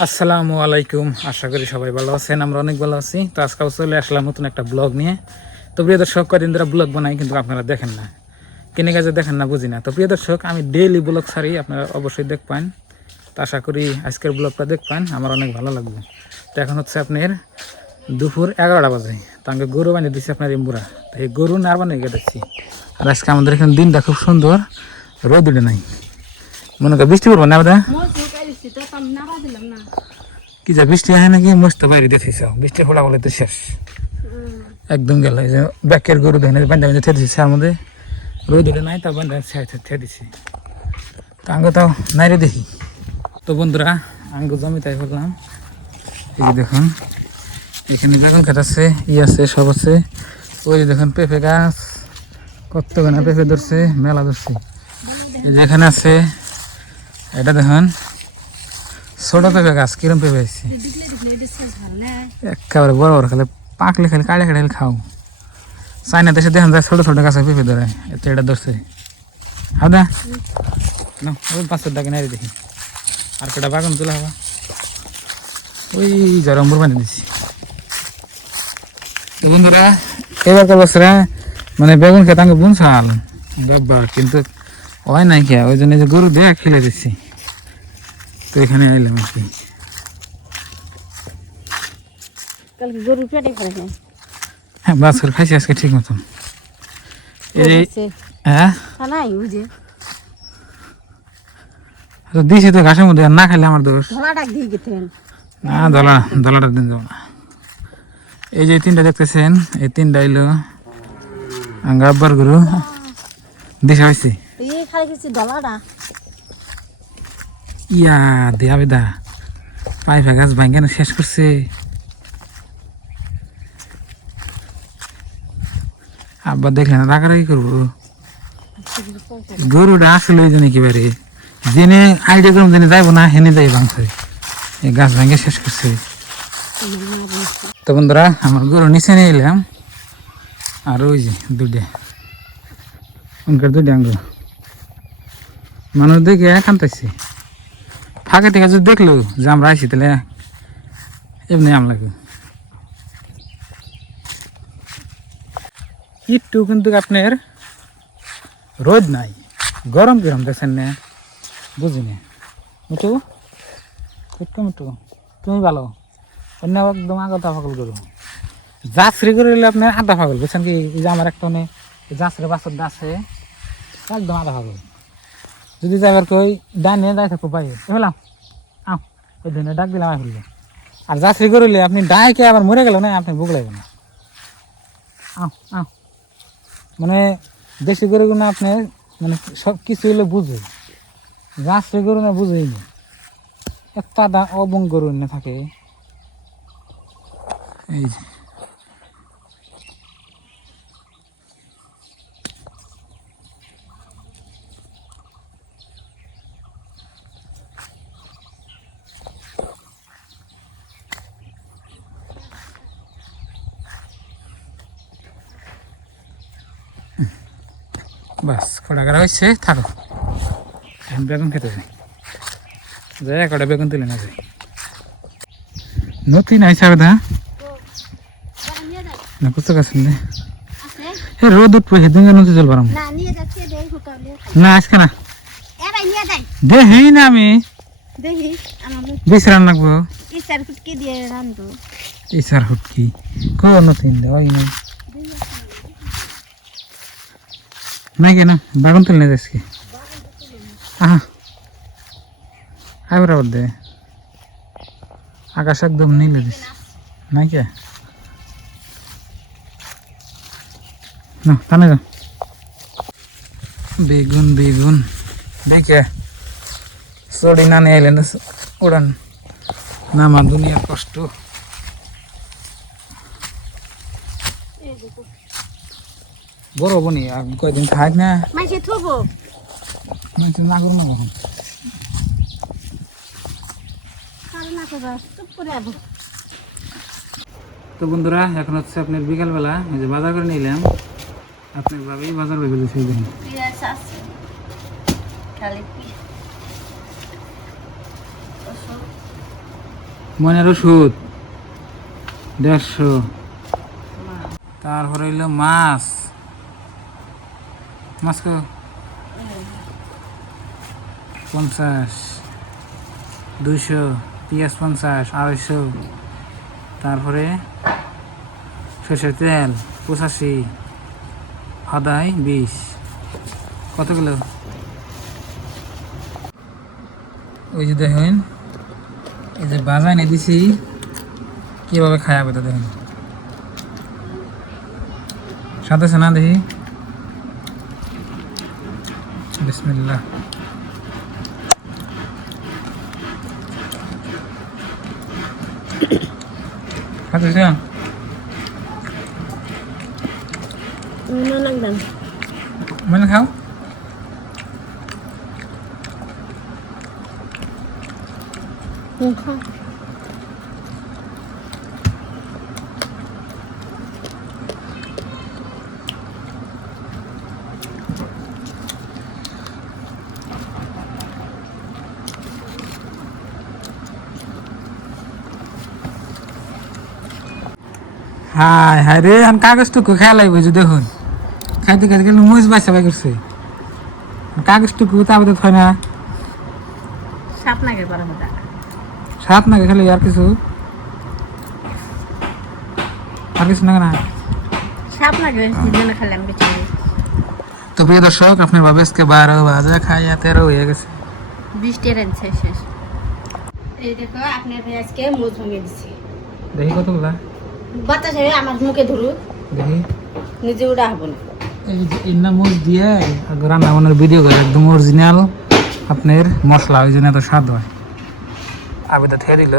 আসসালামু আলাইকুম, আশা করি সবাই ভালো আছেন। আমরা অনেক ভালো আছি। তো আজকাল চলে আসলাম নতুন একটা ব্লগ নিয়ে। তো প্রিয় দর্শক, কদিন ধরে ব্লগ বানাই কিন্তু আপনারা দেখেন না, কিনে কাজে দেখেন না, বুঝি না। তো প্রিয় দর্শক, আমি ডেইলি ব্লগ ছাড়ি, আপনারা অবশ্যই দেখবেন। তো আশা করি আজকের ব্লগটা দেখবেন, আমার অনেক ভালো লাগবে। তো এখন হচ্ছে আপনার দুপুর 11টা বাজে। তো আমাকে গরু বানিয়ে দিচ্ছি আপনার ইম্বুরা। তো এই গরু নার বানিয়ে গেছি। আর আজকে আমাদের এখানে দিনটা খুব সুন্দর, রোদ উঠে নাই, মনে করি বৃষ্টি পড়বো না দাদা। কি যা বৃষ্টি হয় নাকি মস্ত বাইরে দেখেছ, বৃষ্টি ফোলা বলে তো শেষ একদম গেল। এই যে ব্যাকের গরু দেখেন বান্ধা বান্ধা ছেড়ে দিচ্ছে, তার মধ্যে রোদ উঠে নাই, তাও বান্ধা ছেড়ে দিচ্ছি। তো আঙ্গ তাও নাইরে দেখি। তো বন্ধুরা, আঙ্গ জমি তাই বললাম, এই যে দেখুন এখানে বেগুন খেত আছে, আছে সব আছে। ওই যে দেখুন পেঁপে গাছ, কত গানা পেঁপে ধরছে, মেলা ধরছে। এই যে এখানে আছে, এটা দেখুন ছোট পেঁপে গাছ, কিরম পেঁপে আছে একেবারে বড় বড়, খালি পাকলে খালি কাড়ে কাড়ে খাও। চাইনা দেশে দেখেন যায় ছোট ছোট গাছে পেঁপে ধরে, এতে এটা ধরছে। হ্যাঁ দা না, ওই 500 টাকা নাইরে দেখি। আর কটা বাগান তোলা হবা, ওই জরম্বুর বানিয়ে দিচ্ছি। বন্ধুরা, এবারকার বছরে মানে বেগুন খেতে আমাকে বুনছাল বাবা, কিন্তু হয় নাই খেয়া, ওই জন্য যে গরু দেয়া খেলে দিচ্ছি। তো এখানে আইলাম আর কি। হ্যাঁ, বাছুর খাইছি আজকে ঠিক মতন। হ্যাঁ দিয়েছি তো ঘাসের মধ্যে, না খাইলে আমার দোষ না। দলাটা দিন যাবো না। এই যে 3টা দেখতেছেন, এই 3টা এলো আঙ্গা আব্বার গরু দিশা হয়েছে। ইয়া দেয়া বেদা পাইপা গাছ ভাঙ্গানো শেষ করছে। আব্বা দেখলে না রাগারাগি করবো। গরুটা আসলে ওই জন্য একেবারে জেনে আইডিয়া করুন, জেনে যাইবো না, হেনে যাই ভাঙছে, এই গাছ ভাঙ্গে শেষ করছে। তো বন্ধুরা, আমার গরু নিচে নিয়ে এলাম। আর ওই যে দুইটা উনকার দুইটা আঙ্গ মানুষ দেখে কান্তাইছে। ফাঁকে থেকে যদি দেখলো যে আমরা আইসি, তাহলে এমনি আম লাগবে। একটু কিন্তু আপনার রোদ নাই, গরম কিরম দেখছেন না, বুঝি না। মিটু মিটু তুমি ভালো, অন্য একদম আগতা পাগল করো, জাসরি করে আপনার আধা পাগল, বুঝছেন কি? এই যে আমার একটা জাসরে বাছর আছে, একদম আধা পাগল। যদি যাইবার কই ডানে যাই থাকো বাইরে এলাম, আও ওই দিনে ডাক দিলাম ফেললো। আর জাসরি করলে আপনি ডাইকে আবার মরে গেল না, আপনি বুক লাগবে না। আও আও মানে দেশি গরু না, আপনি মানে সব কিছু হইলে বুঝে, জাসরি গরু না বুঝেই না, একটা অবং গরু না থাকে। এই যে বাস কটা করা হয়েছে, থাকো। এখন বেগুন খেতে যাই, যাই কটা বেগুন তুলে না যাই। নতুন আইসা বেদা না কুচো গাছ রোদ উঠবো, সেদিন নদী জল পারাম না আজকে না দেখি না, আমি বেশি রান লাগবো। ইসার হুটকি কো নতুন ওই নাই নাই কেন বাগান তুলে না আজকে। আহা আবার আবার দে, আকাশ একদম নীলে দিস নাই কে না টানে যা। বেগুন বেগুন দেখে চড়ি না নিয়ে এলেন উড়ান না, মা দুনিয়ার কষ্ট। বড় বনি আর কয়দিন খাই না, না করুন না। তো বন্ধুরা, এখন হচ্ছে আপনার বিকালবেলা, এই যে বাজার করে নিলাম। আপনার ভাবেই বাজার হয়ে গেল সেই দিন। মনের ওষুধ 150, তারপরে হইলো মাছ মাছ কো 50, 200, পেঁয়াজ 50, 250, তারপরে সরষের তেল 85, আদায় 20, কতগুলো? ওই যে দেখেন এই যে বাজা এনে দিছি কীভাবে খায়াবে তো দেখেন সাথে আছে না দেখি বিসমিল্লাহ খাচ্ছিস না মানে খাও হায় হায় রে এখন কাগজটুকু খেয়াল লাগবে যে দেখুন খাইতে খাইতে গেলে মুজ বাচ্চা বাই করছে কাগজটুকু তারপরে হয় না সাপ নাগে করা হতো সাত নাকি খালি আর কিছু না না সাপ নাগে জন্য খেলাম কিছু তো প্রিয় দর্শক আপনার ভাবে আজকে 12 বাজে খাইয়া 13 হয়ে গেছে 20 টের শেষ এই দেখো আপনার ভাই আজকে মুজ ভেঙে দিছি দেখি কতগুলা বাতাস হয়ে আমার মুখে ধরু দেখি নিজে উড়া হবো না এই যে ইন্না মুজ দিয়ে রান্না বান্নার ভিডিও করে একদম অরিজিনাল আপনার মশলা ওই জন্য এত স্বাদ হয় আবেদা খেয়ে দিল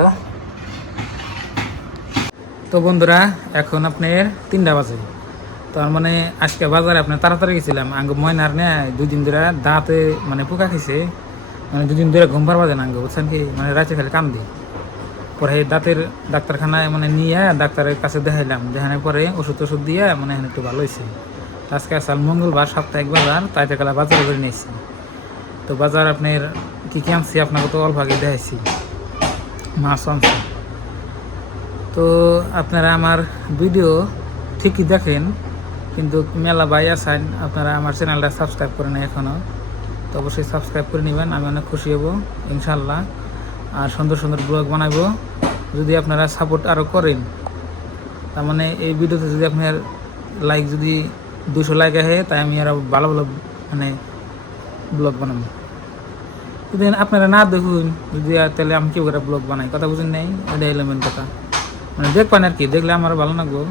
তো বন্ধুরা এখন আপনার 3টা বাজে তার মানে আজকে বাজারে আপনার তাড়াতাড়ি গেছিলাম আঙ্গ ময়নার নে 2 দিন ধরে দাঁতে মানে পোকা খাইছে মানে 2 দিন ধরে ঘুম পারবা দেন আঙ্গ বুঝছেন কি মানে রাতে খালি কান্দি পরে দাঁতের ডাক্তারখানায় মানে নিয়ে ডাক্তারের কাছে দেখাইলাম দেখানোর পরে ওষুধ দিয়ে মানে এখন একটু ভালো হয়েছে আজকে আসাল মঙ্গলবার সপ্তাহে এক বাজার তাইতে গেলা বাজারে করে নিয়েছি তো বাজার আপনার কী কী আনছি আপনাকে তো অল্প আগে দেখাইছি মাছ আনছি তো আপনারা আমার ভিডিও ঠিকই দেখেন কিন্তু মেলা ভাই আছেন আপনারা আমার চ্যানেলটা সাবস্ক্রাইব করে নেই এখনও তো অবশ্যই সাবস্ক্রাইব করে নেবেন আমি অনেক খুশি হব ইনশাল্লাহ আর সুন্দর সুন্দর ব্লগ বানাবো যদি আপনারা সাপোর্ট আরও করেন তার মানে এই ভিডিওতে যদি আপনার লাইক যদি 200 লাইক আসে তাই আমি আরও ভালো ভালো মানে ব্লগ বানাবো যদি আপনারা না দেখুন যদি তাহলে আমি কেউ করে ব্লগ বানাই কথা বুঝুন নেই এটা এলো মেন কথা মানে দেখবেন আর কি দেখলে আমার ভালো লাগবো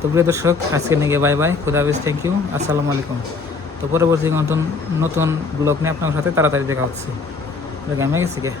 তো প্রিয় দর্শক আজকে নিয়ে বাই বাই খুদা হাফেজ থ্যাংক ইউ আসসালামু আলাইকুম তো পরবর্তী নতুন ব্লগ নিয়ে আপনার সাথে তাড়াতাড়ি দেখা হচ্ছে আমি গেছি কে